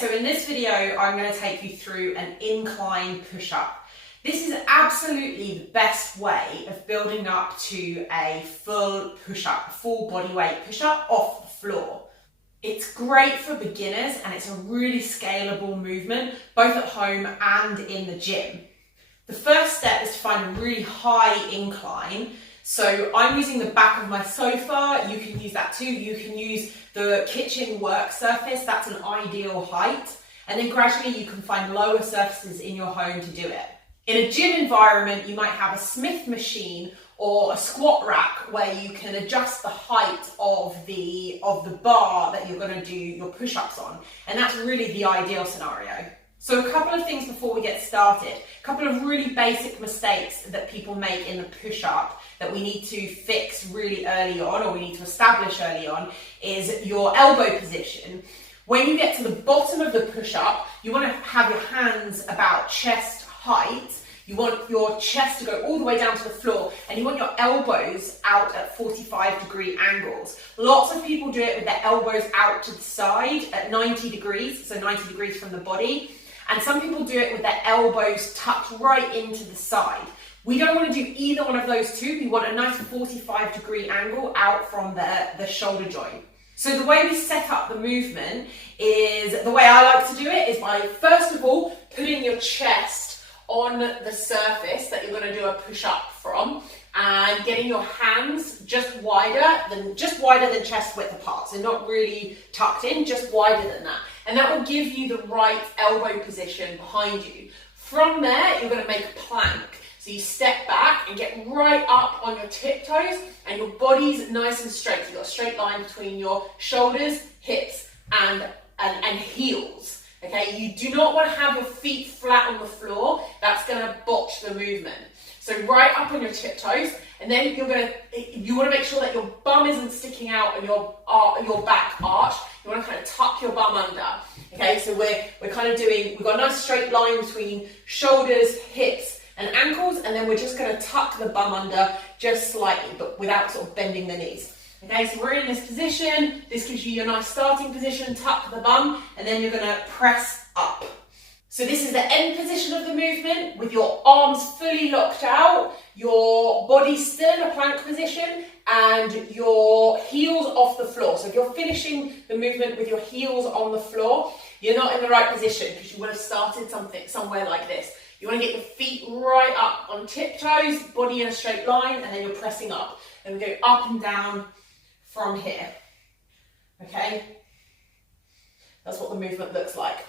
so in this video, I'm going to take you through an incline push-up. This is absolutely the best way of building up to a full push-up, full body weight push-up off the floor. It's great for beginners and it's a really scalable movement, both at home and in the gym. The first step is to find a really high incline. So I'm using the back of my sofa, you can use that too. You can use the kitchen work surface, that's an ideal height. And then gradually you can find lower surfaces in your home to do it. In a gym environment, you might have a Smith machine or a squat rack where you can adjust the height of the bar that you're going to do your push-ups on. And that's really the ideal scenario. So a couple of things before we get started, a couple of really basic mistakes that people make in the push-up that we need to fix really early on, or we need to establish early on, is your elbow position. When you get to the bottom of the push-up, you want to have your hands about chest height. You want your chest to go all the way down to the floor, and you want your elbows out at 45-degree angles. Lots of people do it with their elbows out to the side at 90 degrees, so 90 degrees from the body. And some people do it with their elbows tucked right into the side. We don't want to do either one of those two. We want a nice 45-degree angle out from the shoulder joint. So the way we set up the movement is, the way I like to do it is by, first of all, putting your chest on the surface that you're going to do a push-up from, and getting your hands just wider than chest width apart. So not really tucked in, just wider than that. And that will give you the right elbow position behind you. From there, you're going to make a plank. So you step back and get right up on your tiptoes, and your body's nice and straight. So you've got a straight line between your shoulders, hips, and heels. Okay, you do not want to have your feet flat on the floor. That's going to botch the movement. So right up on your tiptoes, and then you want to make sure that your bum isn't sticking out on your back arch. You want to kind of tuck your bum under. Okay, so we're kind of doing, we've got a nice straight line between shoulders, hips, and ankles, and then we're just going to tuck the bum under just slightly, but without sort of bending the knees. Okay, so we're in this position. This gives you your nice starting position. Tuck the bum, and then you're going to press up. So this is the end position of the movement with your arms fully locked out, your body still in a plank position, and your heels off the floor. So if you're finishing the movement with your heels on the floor, you're not in the right position because you would have started somewhere like this. You want to get your feet right up on tiptoes, body in a straight line, and then you're pressing up. And we go up and down from here. Okay? That's what the movement looks like.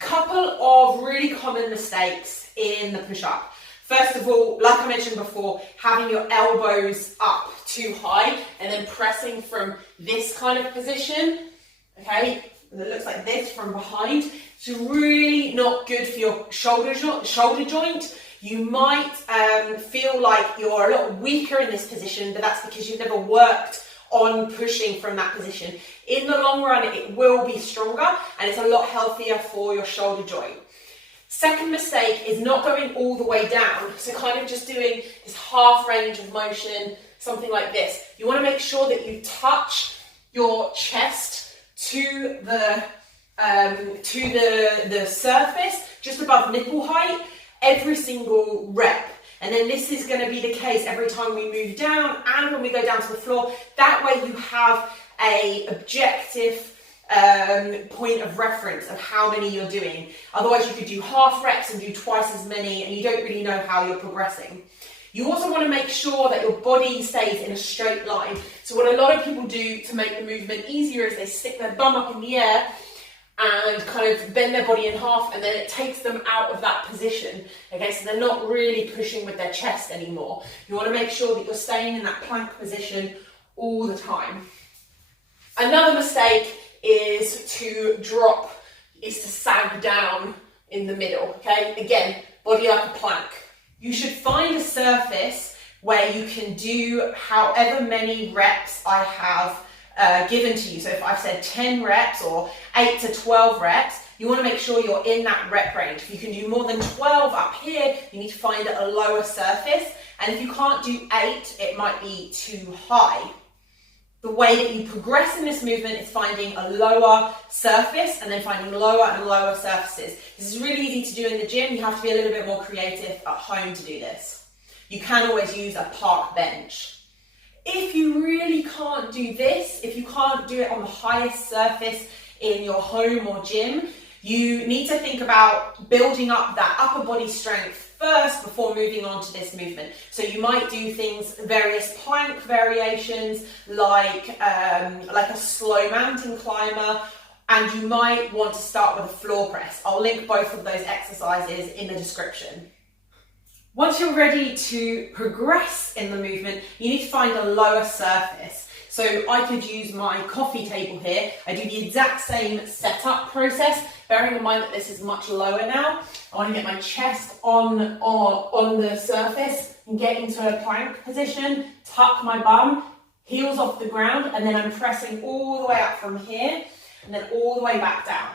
Couple of really common mistakes in the push-up. First of all, like I mentioned before, having your elbows up too high and then pressing from this kind of position, okay, that looks like this from behind. It's really not good for your shoulder joint. You might feel like you're a lot weaker in this position, but that's because you've never worked on pushing from that position. In the long run, it will be stronger and it's a lot healthier for your shoulder joint. Second mistake is not going all the way down, so kind of just doing this half range of motion, something like this. You want to make sure that you touch your chest to the surface, just above nipple height, every single rep. And then this is going to be the case every time we move down and when we go down to the floor. That way you have a objective point of reference of how many you're doing. Otherwise you could do half reps and do twice as many and you don't really know how you're progressing. You also want to make sure that your body stays in a straight line. So what a lot of people do to make the movement easier is they stick their bum up in the air and kind of bend their body in half, and then it takes them out of that position. Okay, so they're not really pushing with their chest anymore. You want to make sure that you're staying in that plank position all the time. Another mistake is to sag down in the middle. Okay, again, body like a plank. You should find a surface where you can do however many reps I have given to you. So if I've said 10 reps or 8 to 12 reps, you want to make sure you're in that rep range. If you can do more than 12 up here, you need to find a lower surface. And if you can't do 8, it might be too high. The way that you progress in this movement is finding a lower surface and then finding lower and lower surfaces. This is really easy to do in the gym. You have to be a little bit more creative at home to do this. You can always use a park bench. If you really can't do this, if you can't do it on the highest surface in your home or gym, you need to think about building up that upper body strength first before moving on to this movement. So you might do things, various plank variations, like a slow mountain climber, and you might want to start with a floor press. I'll link both of those exercises in the description. Once you're ready to progress in the movement, you need to find a lower surface. So I could use my coffee table here. I do the exact same setup process, bearing in mind that this is much lower now. I want to get my chest on the surface and get into a plank position, tuck my bum, heels off the ground, and then I'm pressing all the way up from here and then all the way back down.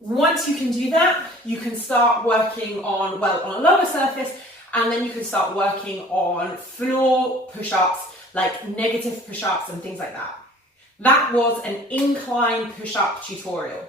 Once you can do that, you can start working on a lower surface, and then you can start working on floor push-ups, like negative push-ups and things like that. That was an incline push-up tutorial.